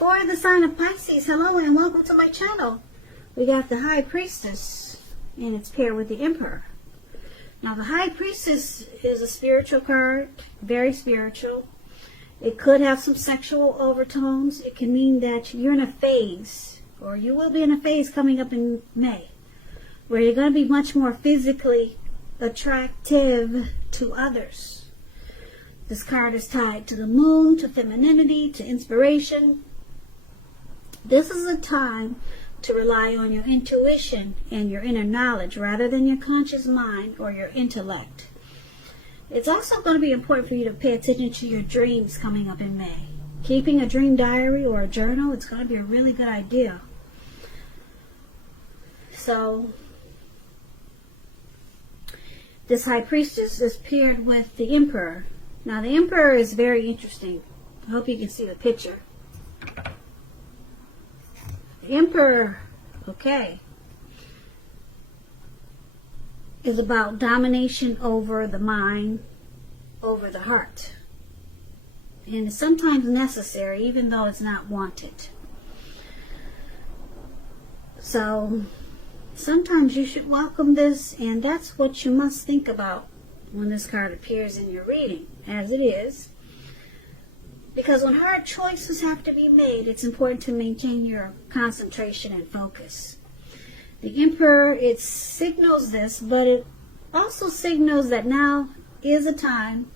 For the sign of Pisces, hello and welcome to my channel. We got the High Priestess, and it's paired with the Emperor. Now, the High Priestess is a spiritual card, very spiritual. It could have some sexual overtones. It can mean that you're in a phase, or you will be in a phase coming up in May, where you're going to be much more physically attractive to others. This card is tied to the moon, to femininity, to inspiration. This is a time to rely on your intuition and your inner knowledge rather than your conscious mind or your intellect. It's also going to be important for you to pay attention to your dreams coming up in May. Keeping a dream diary or a journal, it's going to be a really good idea. So, this High Priestess is paired with the Emperor. Now, the Emperor is very interesting. I hope you can see the picture. The Emperor, okay, is about domination over the mind, over the heart. And it's sometimes necessary, even though it's not wanted. So, sometimes you should welcome this, and that's what you must think about when this card appears in your reading, as it is. Because when hard choices have to be made, it's important to maintain your concentration and focus. The Emperor, it signals this, but it also signals that now is a time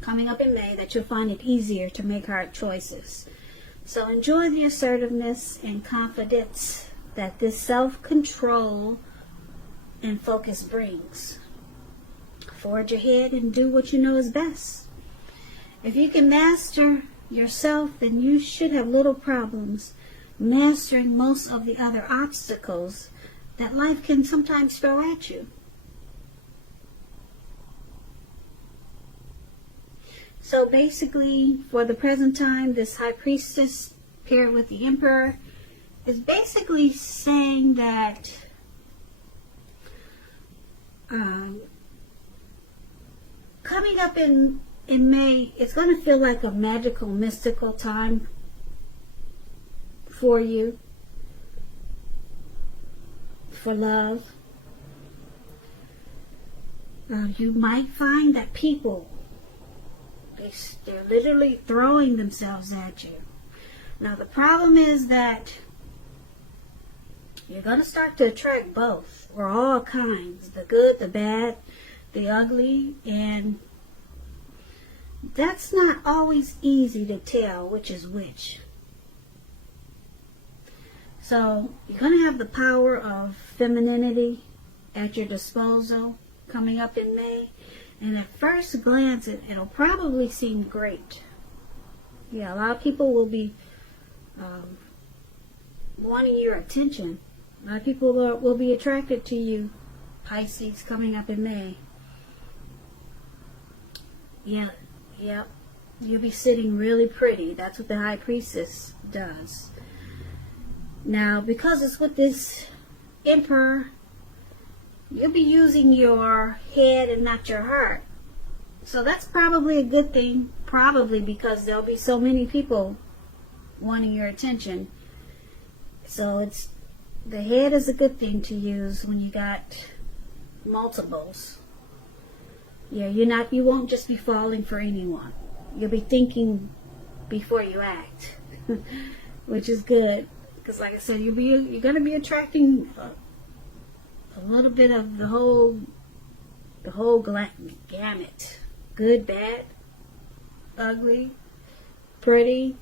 coming up in May that you'll find it easier to make hard choices. So enjoy the assertiveness and confidence that this self-control and focus brings. Forge ahead and do what you know is best. If you can master yourself, then you should have little problems mastering most of the other obstacles that life can sometimes throw at you. So basically, for the present time, this High Priestess paired with the Emperor is basically saying that coming up in May, it's going to feel like a magical, mystical time for you, for love. You might find that people, they're literally throwing themselves at you. Now, the problem is that you're going to start to attract both, or all kinds, the good, the bad, the ugly, and that's not always easy to tell which is which. So you're going to have the power of femininity at your disposal coming up in May. And at first glance, it'll probably seem great. Yeah, a lot of people will be wanting your attention. A lot of people will be attracted to you, Pisces, coming up in May. Yeah. Yep, you'll be sitting really pretty. That's what the High Priestess does. Now, because it's with this Emperor, you'll be using your head and not your heart. So that's probably a good thing, probably because there'll be so many people wanting your attention. So the head is a good thing to use when you got multiples. Yeah, you won't just be falling for anyone. You'll be thinking before you act, which is good. Because like I said, you're going to be attracting a little bit of the whole gamut. Good, bad, ugly, pretty.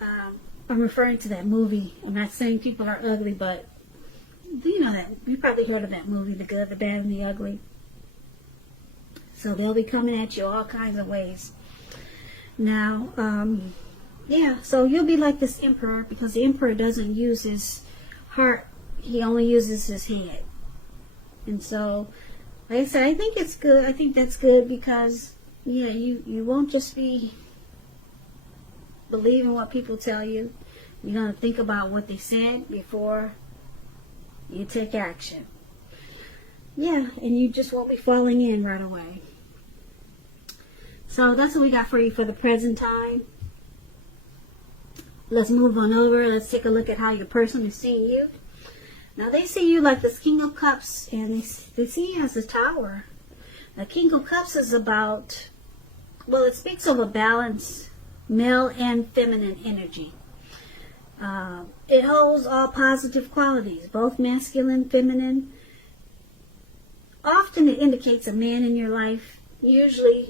I'm referring to that movie. I'm not saying people are ugly, but you know that. You probably heard of that movie, The Good, the Bad, and the Ugly. So they'll be coming at you all kinds of ways. Now, yeah, so you'll be like this Emperor because the Emperor doesn't use his heart. He only uses his head. And so, like I said, I think it's good. I think that's good because, yeah, you won't just be believing what people tell you. You're going to think about what they said before you take action. Yeah, and you just won't be falling in right away. So that's what we got for you for the present time. let's move on over. Let's take a look at how your person is seeing you. Now, they see you like this King of Cups, and they see you as a Tower. The King of Cups is about, well, it speaks of a balance, male and feminine energy. It holds all positive qualities, both masculine, feminine. Often it indicates a man in your life. Usually,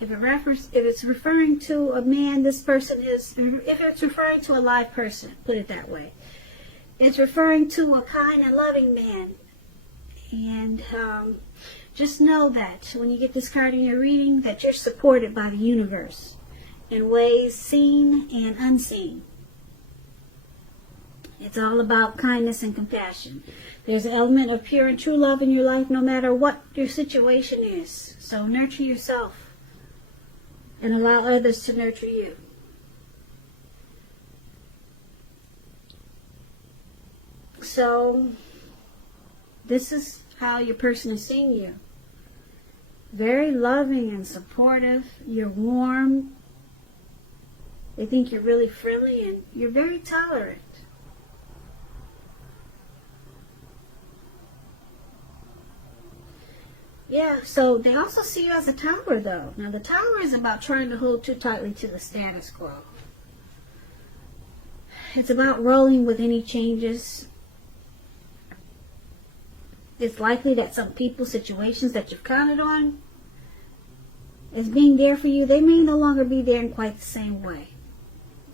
if it's referring to a man, this person is, if it's referring to a live person, put it that way. It's referring to a kind and loving man. And just know that when you get this card in your reading, that you're supported by the universe in ways seen and unseen. It's all about kindness and compassion. There's an element of pure and true love in your life no matter what your situation is. So nurture yourself and allow others to nurture you. So this is how your person is seeing you. Very loving and supportive. You're warm. They think you're really friendly and you're very tolerant. Yeah, so they also see you as a Tower, though. Now, the Tower is about trying to hold too tightly to the status quo. It's about rolling with any changes. It's likely that some people, situations that you've counted on as being there for you, they may no longer be there in quite the same way.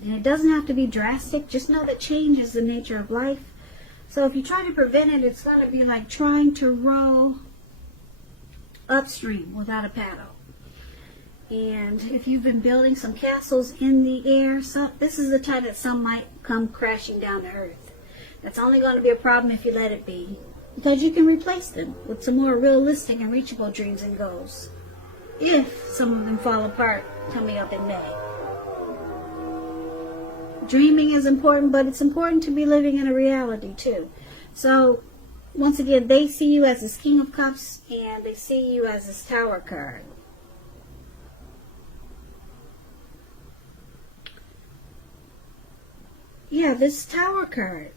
And it doesn't have to be drastic. Just know that change is the nature of life. So if you try to prevent it, it's going to be like trying to row upstream without a paddle. And if you've been building some castles in the air, so this is the time that some might come crashing down to earth. That's only going to be a problem if you let it be, because you can replace them with some more realistic and reachable dreams and goals, if some of them fall apart coming up in May. Dreaming is important, but it's important to be living in a reality too. So once again, they see you as this King of Cups, and they see you as this Tower card. Yeah, this Tower card.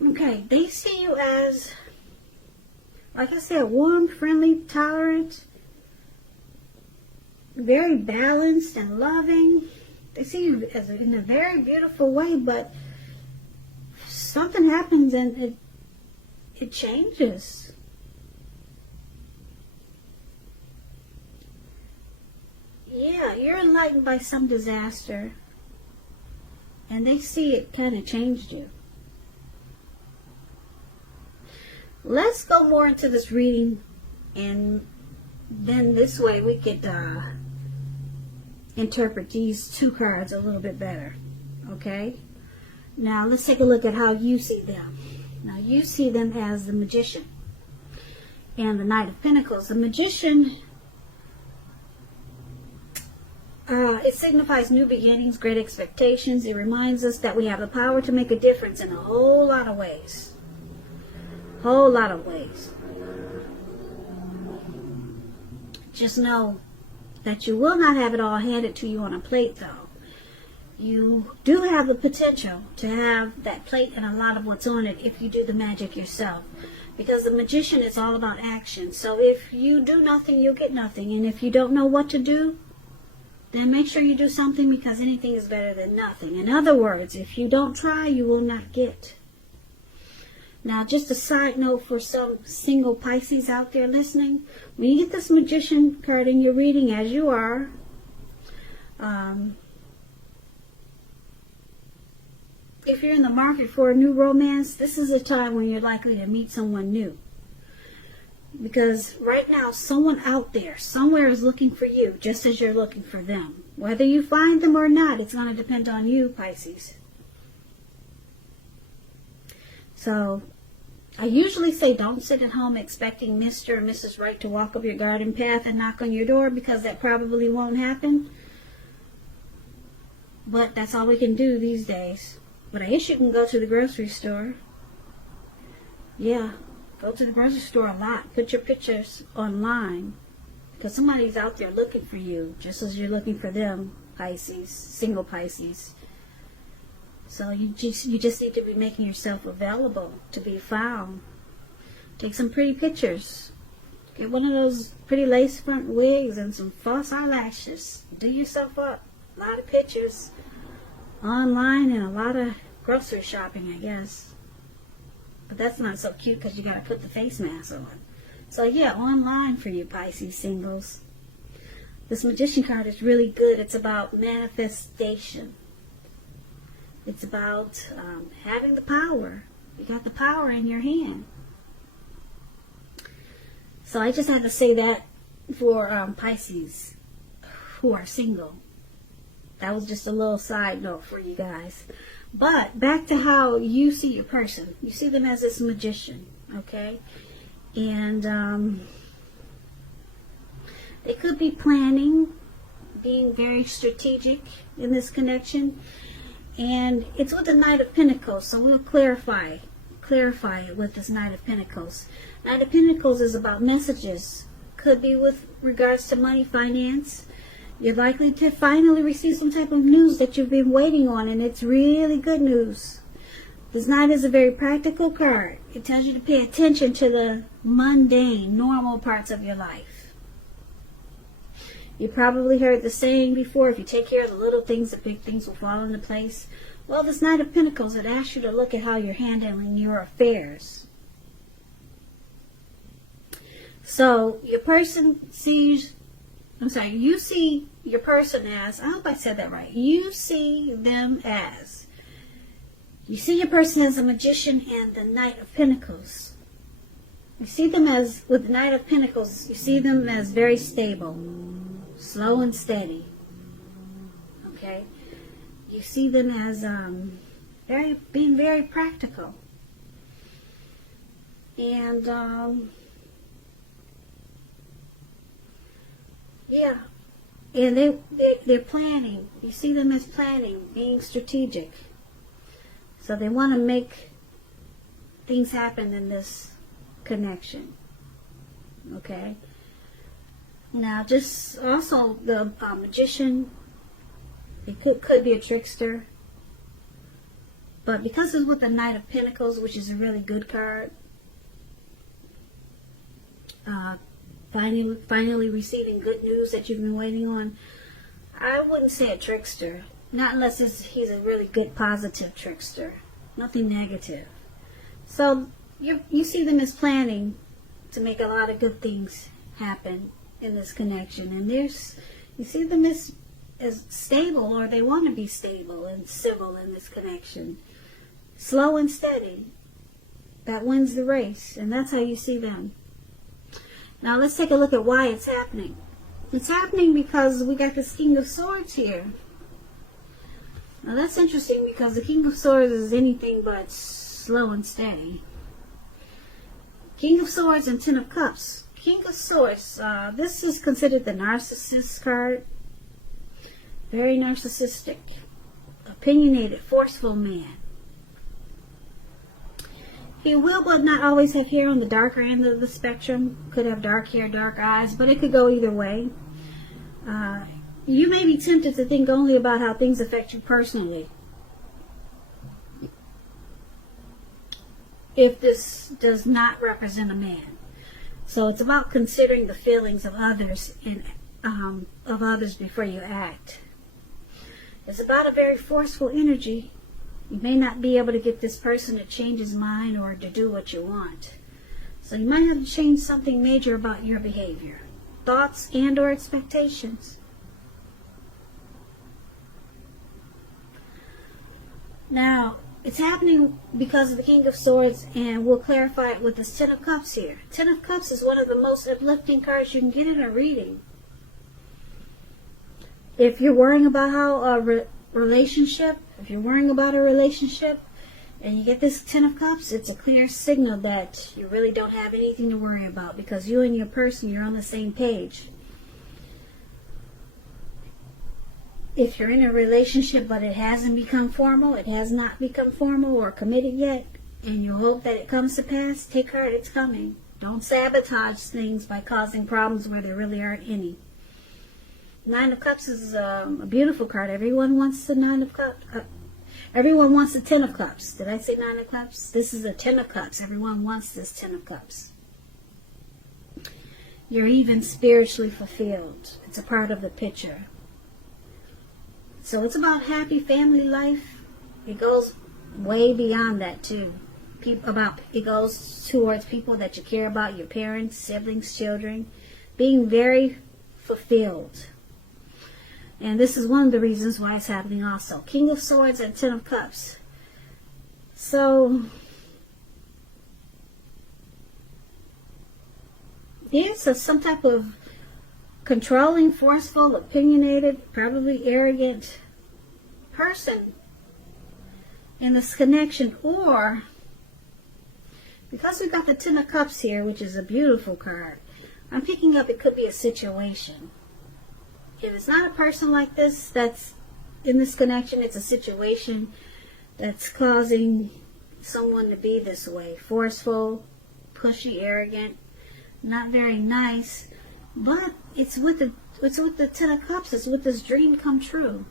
Okay, they see you as, like I said, warm, friendly, tolerant, very balanced and loving. They see you as in a very beautiful way, but something happens and it changes. Yeah, you're enlightened by some disaster, and they see it kind of changed you. Let's go more into this reading, and then this way we could interpret these two cards a little bit better. Okay? Now let's take a look at how you see them. Now you see them as the Magician and the Knight of Pentacles. The Magician, it signifies new beginnings, great expectations. It reminds us that we have the power to make a difference in a whole lot of ways. Whole lot of ways. Just know that you will not have it all handed to you on a plate, though. You do have the potential to have that plate and a lot of what's on it if you do the magic yourself. Because the Magician is all about action. So if you do nothing, you'll get nothing. And if you don't know what to do, then make sure you do something, because anything is better than nothing. In other words, if you don't try, you will not get. Now, just a side note for some single Pisces out there listening. When you get this Magician card in your reading, as you are, if you're in the market for a new romance, this is a time when you're likely to meet someone new. Because right now, someone out there, somewhere is looking for you, just as you're looking for them. Whether you find them or not, it's going to depend on you, Pisces. So, I usually say don't sit at home expecting Mr. or Mrs. Right to walk up your garden path and knock on your door, because that probably won't happen. But that's all we can do these days. But I guess you can go to the grocery store. Yeah, go to the grocery store a lot. Put your pictures online. Because somebody's out there looking for you, just as you're looking for them, Pisces, single Pisces. So you just need to be making yourself available to be found. Take some pretty pictures. Get one of those pretty lace front wigs and some false eyelashes. Do yourself up. A lot of pictures online and a lot of grocery shopping, I guess. But that's not so cute because you got to put the face mask on. So yeah, online for you Pisces singles. This Magician card is really good. It's about manifestation. It's about having the power. You got the power in your hand. So I just had to say that for Pisces who are single. That was just a little side note for you guys. But back to how you see your person. You see them as this magician, okay? And they could be planning, being very strategic in this connection. And it's with the Knight of Pentacles, so we'll clarify it with this Knight of Pentacles. Knight of Pentacles is about messages. Could be with regards to money, finance. You're likely to finally receive some type of news that you've been waiting on, and it's really good news. This Knight is a very practical card. It tells you to pay attention to the mundane, normal parts of your life. You probably heard the saying before, if you take care of the little things, the big things will fall into place. Well, this Knight of Pentacles, it asks you to look at how you're handling your affairs. So, your person sees, you see your person as, I hope I said that right. You see them as, you see your person as a magician and the Knight of Pentacles. You see them as, with the Knight of Pentacles, you see them as very stable, slow and steady. Okay? You see them as being very practical. And, yeah. And they're planning. You see them as planning, being strategic. So they want to make things happen in this connection. Okay? Now, just also the magician, it could be a trickster. But because it's with the Knight of Pentacles, which is a really good card, finally receiving good news that you've been waiting on, I wouldn't say a trickster. Not unless he's a really good positive trickster. Nothing negative. So you see them as planning to make a lot of good things happen in this connection. And you see them as stable, or they want to be stable and civil in this connection. Slow and steady. That wins the race. And that's how you see them. Now let's take a look at why it's happening. It's happening because we got this King of Swords here. Now that's interesting because the King of Swords is anything but slow and steady. King of Swords and Ten of Cups. King of Swords, this is considered the narcissist card. Very narcissistic, opinionated, forceful man. He will but not always have hair on the darker end of the spectrum. Could have dark hair, dark eyes, but it could go either way. You may be tempted to think only about how things affect you personally. If this does not represent a man. So it's about considering the feelings of others before you act. It's about a very forceful energy. You may not be able to get this person to change his mind or to do what you want. So you might have to change something major about your behavior, thoughts and or expectations. Now, it's happening because of the King of Swords, and we'll clarify it with this Ten of Cups here. Ten of Cups is one of the most uplifting cards you can get in a reading. If you're worrying about how a relationship, if you're worrying about a relationship and you get this Ten of Cups, it's a clear signal that you really don't have anything to worry about because you and your person, you're on the same page. if you're in a relationship but it hasn't become formal, it has not become formal or committed yet, and you hope that it comes to pass, take heart, it's coming. Don't sabotage things by causing problems where there really aren't any. Nine of Cups is a beautiful card. Everyone wants the Nine of Cups. Everyone wants the Ten of Cups. Did I say Nine of Cups? This is a Ten of Cups. Everyone wants this Ten of Cups. You're even spiritually fulfilled. It's a part of the picture. So it's about happy family life. It goes way beyond that too. It goes towards people that you care about, your parents, siblings, children, being very fulfilled. And this is one of the reasons why it's happening also. King of Swords and Ten of Cups. So yes, so some type of controlling, forceful, opinionated, probably arrogant person in this connection. Or, because we've got the Ten of Cups here, which is a beautiful card, I'm picking up it could be a situation. If it's not a person like this that's in this connection, it's a situation that's causing someone to be this way. Forceful, pushy, arrogant, not very nice. But it's with the Ten of Cups. It's with this dream come true.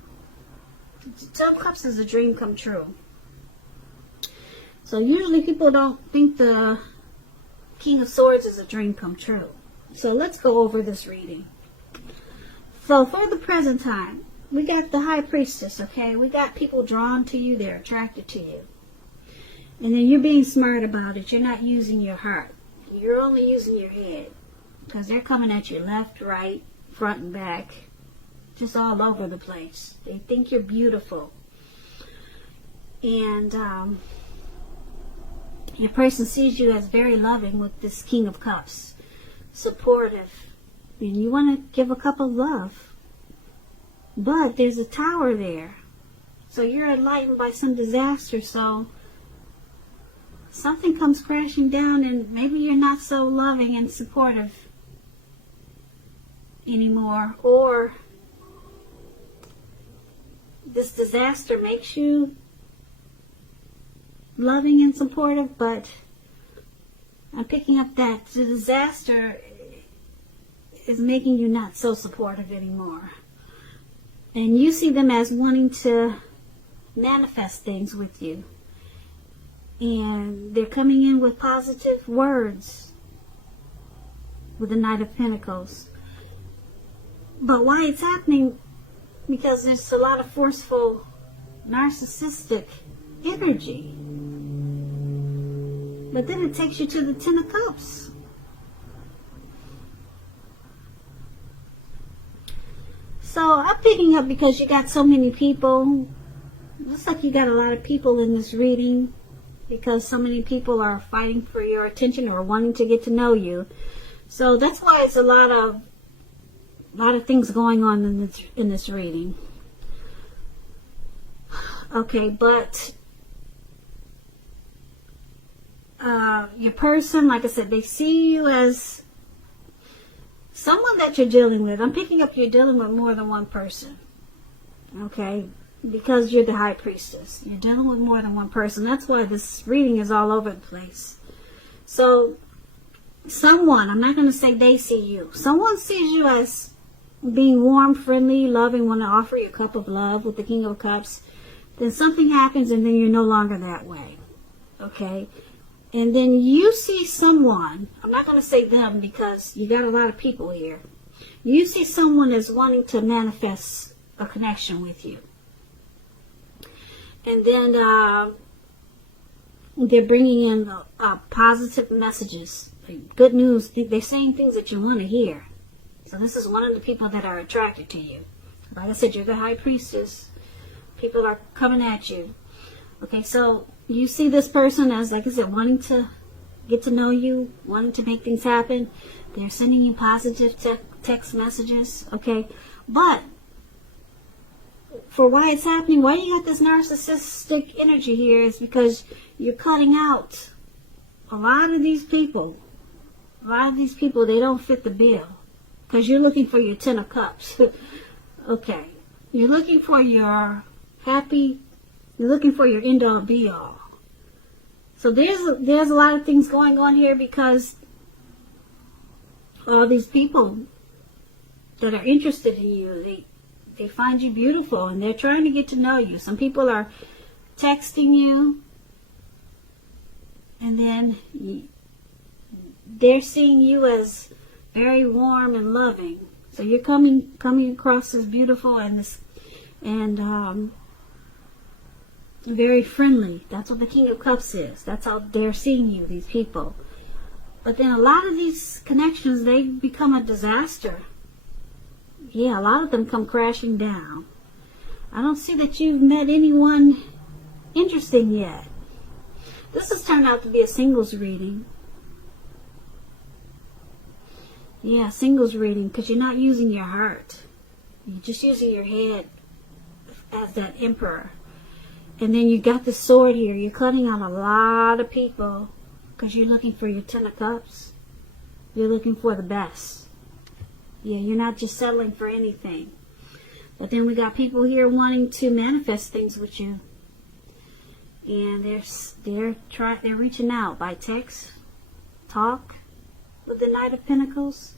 The Ten of Cups is a dream come true. So usually people don't think the King of Swords is a dream come true. So let's go over this reading. So for the present time, we got the High Priestess, okay? We got people drawn to you. They're attracted to you. And then you're being smart about it. You're not using your heart. You're only using your head. Because they're coming at you left, right, front, and back. Just all over the place. They think you're beautiful. And your person sees you as very loving with this King of Cups. Supportive. And you want to give a cup of love. But there's a tower there. So you're enlightened by some disaster. So something comes crashing down and maybe you're not so loving and supportive anymore. Or this disaster makes you loving and supportive. But I'm picking up that the disaster is making you not so supportive anymore. And you see them as wanting to manifest things with you. And they're coming in with positive words with the Knight of Pentacles. But why it's happening? Because there's a lot of forceful, narcissistic energy. But then it takes you to the Ten of Cups. So I'm picking up because you got so many people. Looks like you got a lot of people in this reading because so many people are fighting for your attention or wanting to get to know you. So that's why it's a lot of things going on in this reading. Okay, but your person, like I said, they see you as someone that you're dealing with. I'm picking up you're dealing with more than one person. Okay? Because you're the High Priestess. You're dealing with more than one person. That's why this reading is all over the place. So, someone, I'm not going to say they see you. Someone sees you as being warm, friendly, loving, want to offer you a cup of love with the King of Cups. Then something happens and then you're no longer that way. Okay? And then you see someone, I'm not going to say them because you got a lot of people here. You see someone as wanting to manifest a connection with you. And then they're bringing in positive messages, good news. They're saying things that you want to hear. So this is one of the people that are attracted to you. Like I said, you're the High Priestess. People are coming at you. Okay, so you see this person as, like I said, wanting to get to know you, wanting to make things happen. They're sending you positive text messages, okay? But for why it's happening, why you got this narcissistic energy here is because you're cutting out a lot of these people. A lot of these people, they don't fit the bill because you're looking for your Ten of Cups. Okay. You're looking for your happy, you're looking for your end all be all. So there's a lot of things going on here because all these people that are interested in you, they find you beautiful and they're trying to get to know you. Some people are texting you, and then they're seeing you as very warm and loving. So you're coming across as beautiful and very friendly. That's what the King of Cups is. That's how they're seeing you, these people. But then a lot of these connections, they become a disaster. Yeah, a lot of them come crashing down. I don't see that you've met anyone interesting yet. This has turned out to be a singles reading. Yeah, singles reading, because you're not using your heart. You're just using your head as that emperor. And then you got the sword here. You're cutting out a lot of people because you're looking for your 10 of Cups. You're looking for the best. Yeah, you're not just settling for anything. But then we got people here wanting to manifest things with you. And they're reaching out by text, talk with the Knight of Pentacles.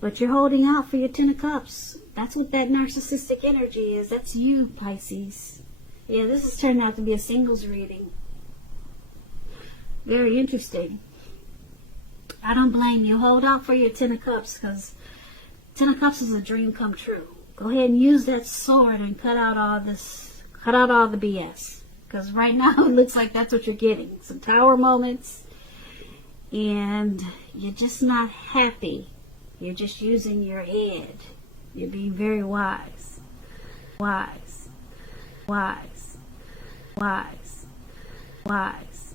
But you're holding out for your 10 of Cups. That's what that narcissistic energy is. That's you, Pisces. Yeah, this has turned out to be a singles reading. Very interesting. I don't blame you. Hold out for your 10 of Cups, because 10 of Cups is a dream come true. Go ahead and use that sword and cut out all the BS. Because right now it looks like that's what you're getting. Some tower moments. And you're just not happy. You're just using your head. You're being very wise. Wise. Wise. Wise. Wise.